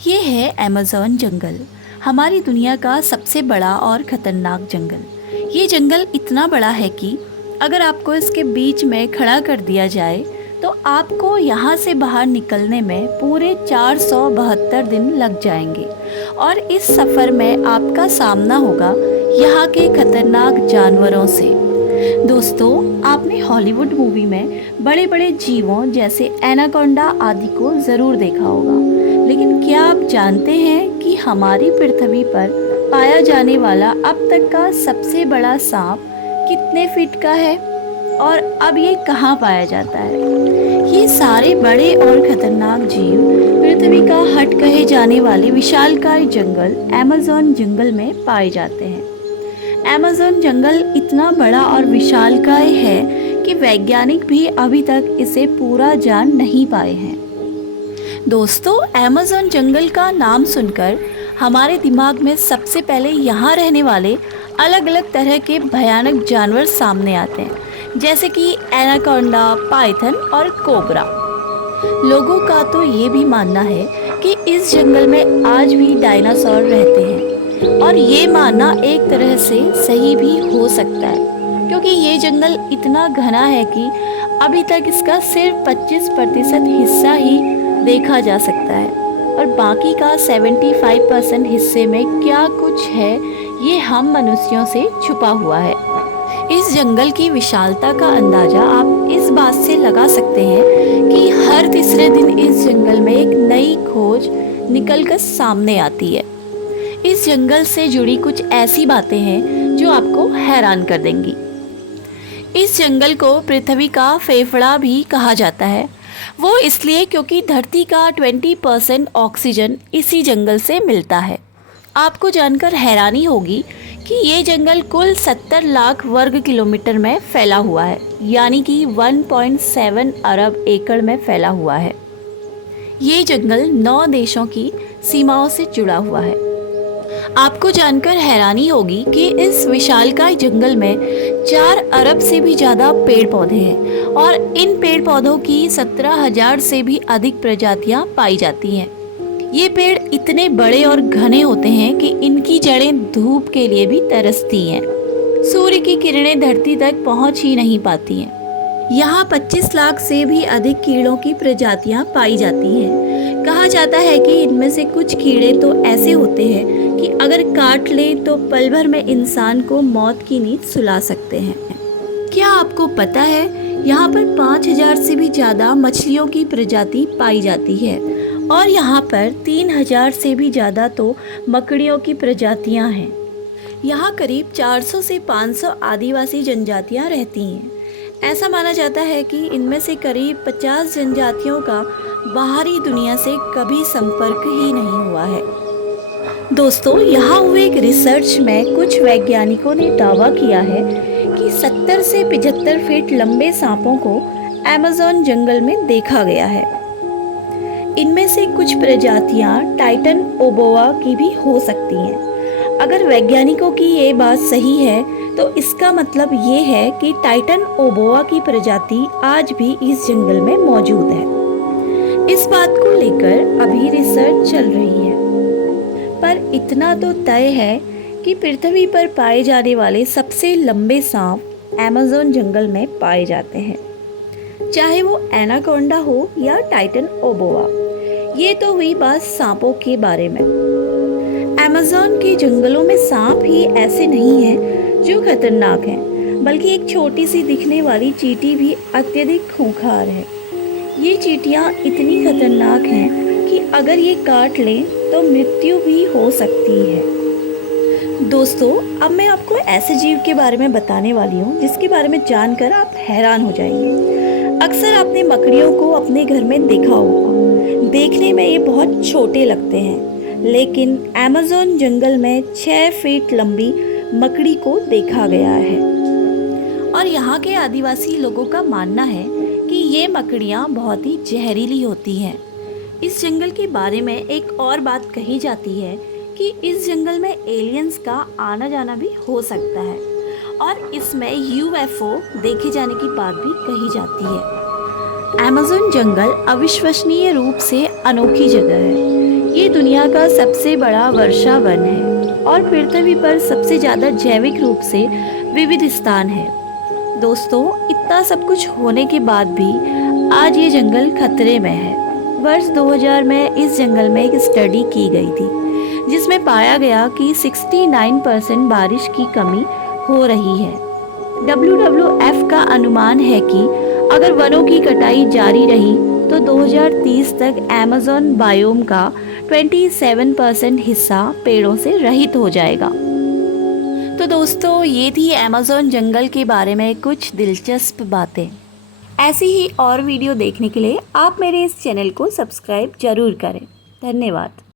ये है अमेज़न जंगल, हमारी दुनिया का सबसे बड़ा और ख़तरनाक जंगल। ये जंगल इतना बड़ा है कि अगर आपको इसके बीच में खड़ा कर दिया जाए तो आपको यहाँ से बाहर निकलने में पूरे 472 दिन लग जाएंगे और इस सफ़र में आपका सामना होगा यहाँ के खतरनाक जानवरों से। दोस्तों, आपने हॉलीवुड मूवी में बड़े बड़े जीवों जैसे एनाकोंडा आदि को ज़रूर देखा होगा, लेकिन क्या आप जानते हैं कि हमारी पृथ्वी पर पाया जाने वाला अब तक का सबसे बड़ा सांप कितने फीट का है और अब ये कहाँ पाया जाता है? ये सारे बड़े और खतरनाक जीव पृथ्वी का हट कहे जाने वाले विशालकाय जंगल अमेज़न जंगल में पाए जाते हैं। अमेज़न जंगल इतना बड़ा और विशालकाय है कि वैज्ञानिक भी अभी तक इसे पूरा जान नहीं पाए हैं। दोस्तों, अमेज़न जंगल का नाम सुनकर हमारे दिमाग में सबसे पहले यहाँ रहने वाले अलग अलग तरह के भयानक जानवर सामने आते हैं, जैसे कि एनाकोंडा, पाइथन और कोबरा। लोगों का तो ये भी मानना है कि इस जंगल में आज भी डायनासोर रहते हैं और ये मानना एक तरह से सही भी हो सकता है, क्योंकि ये जंगल इतना घना है कि अभी तक इसका सिर्फ 25% हिस्सा ही देखा जा सकता है और बाकी का 75% हिस्से में क्या कुछ है ये हम मनुष्यों से छुपा हुआ है। इस जंगल की विशालता का अंदाज़ा आप इस बात से लगा सकते हैं कि हर तीसरे दिन इस जंगल में एक नई खोज निकलकर सामने आती है। इस जंगल से जुड़ी कुछ ऐसी बातें हैं जो आपको हैरान कर देंगी। इस जंगल को पृथ्वी का फेफड़ा भी कहा जाता है। वो इसलिए क्योंकि धरती का 20% ऑक्सीजन इसी जंगल से मिलता है। आपको जानकर हैरानी होगी कि ये जंगल कुल 70 लाख वर्ग किलोमीटर में फैला हुआ है, यानी कि 1.7 अरब एकड़ में फैला हुआ है। ये जंगल 9 देशों की सीमाओं से जुड़ा हुआ है। आपको जानकर हैरानी होगी कि इस विशालकाय जंगल में 4 अरब से भी ज़्यादा पेड़ पौधे हैं और इन पेड़ पौधों की 17,000 से भी अधिक प्रजातियां पाई जाती हैं। ये पेड़ इतने बड़े और घने होते हैं कि इनकी जड़ें धूप के लिए भी तरसती हैं। सूर्य की किरणें धरती तक पहुंच ही नहीं पाती हैं। यहाँ 25 लाख से भी अधिक कीड़ों की प्रजातियां पाई जाती हैं। कहा जाता है कि इनमें से कुछ कीड़े तो ऐसे होते हैं कि अगर काट ले तो पल भर में इंसान को मौत की नींद सुला सकते हैं। क्या आपको पता है यहाँ पर 5,000 से भी ज़्यादा मछलियों की प्रजाति पाई जाती है और यहाँ पर 3,000 से भी ज़्यादा तो मकड़ियों की प्रजातियाँ हैं। यहाँ करीब 400 से 500 आदिवासी जनजातियाँ रहती हैं। ऐसा माना जाता है कि इनमें से करीब 50 जनजातियों का बाहरी दुनिया से कभी संपर्क ही नहीं हुआ है। दोस्तों, यहाँ हुए एक रिसर्च में कुछ वैज्ञानिकों ने दावा किया है कि 70 से 75 फीट लंबे सांपों को अमेज़न जंगल में देखा गया है। इनमें से कुछ प्रजातियाँ टाइटन ओबोआ की भी हो सकती हैं। अगर वैज्ञानिकों की ये बात सही है तो इसका मतलब ये है कि टाइटन ओबोआ की प्रजाति आज भी इस जंगल में मौजूद है। इस बात को लेकर अभी रिसर्च चल रही है, पर इतना तो तय है कि पृथ्वी पर पाए जाने वाले सबसे लंबे सांप अमेज़न जंगल में पाए जाते हैं, चाहे वो एनाकोंडा हो या टाइटन ओबोआ। ये तो हुई बात सांपों के बारे में। अमेज़न के जंगलों में सांप ही ऐसे नहीं हैं जो खतरनाक हैं, बल्कि एक छोटी सी दिखने वाली चींटी भी अत्यधिक खूंखार है। ये चींटियाँ इतनी खतरनाक हैं कि अगर ये काट लें तो मृत्यु भी हो सकती है। दोस्तों, अब मैं आपको ऐसे जीव के बारे में बताने वाली हूँ जिसके बारे में जानकर आप हैरान हो जाएंगे। अक्सर आपने मकड़ियों को अपने घर में देखा होगा। देखने में ये बहुत छोटे लगते हैं, लेकिन अमेज़न जंगल में 6 फीट लंबी मकड़ी को देखा गया है और यहाँ के आदिवासी लोगों का मानना है कि ये मकड़ियाँ बहुत ही जहरीली होती हैं। इस जंगल के बारे में एक और बात कही जाती है कि इस जंगल में एलियंस का आना जाना भी हो सकता है और इसमें यूएफओ देखे जाने की बात भी कही जाती है। अमेज़न जंगल अविश्वसनीय रूप से अनोखी जगह है। ये दुनिया का सबसे बड़ा वर्षा वन है और पृथ्वी पर सबसे ज़्यादा जैविक रूप से विविध स्थान है। दोस्तों, इतना सब कुछ होने के बाद भी आज ये जंगल खतरे में है। वर्ष 2000 में इस जंगल में एक स्टडी की गई थी जिसमें पाया गया कि 69% बारिश की कमी हो रही है। WWF का अनुमान है कि अगर वनों की कटाई जारी रही तो 2030 तक अमेज़न बायोम का 27% हिस्सा पेड़ों से रहित हो जाएगा। तो दोस्तों, ये थी अमेज़न जंगल के बारे में कुछ दिलचस्प बातें। ऐसी ही और वीडियो देखने के लिए आप मेरे इस चैनल को सब्सक्राइब जरूर करें। धन्यवाद।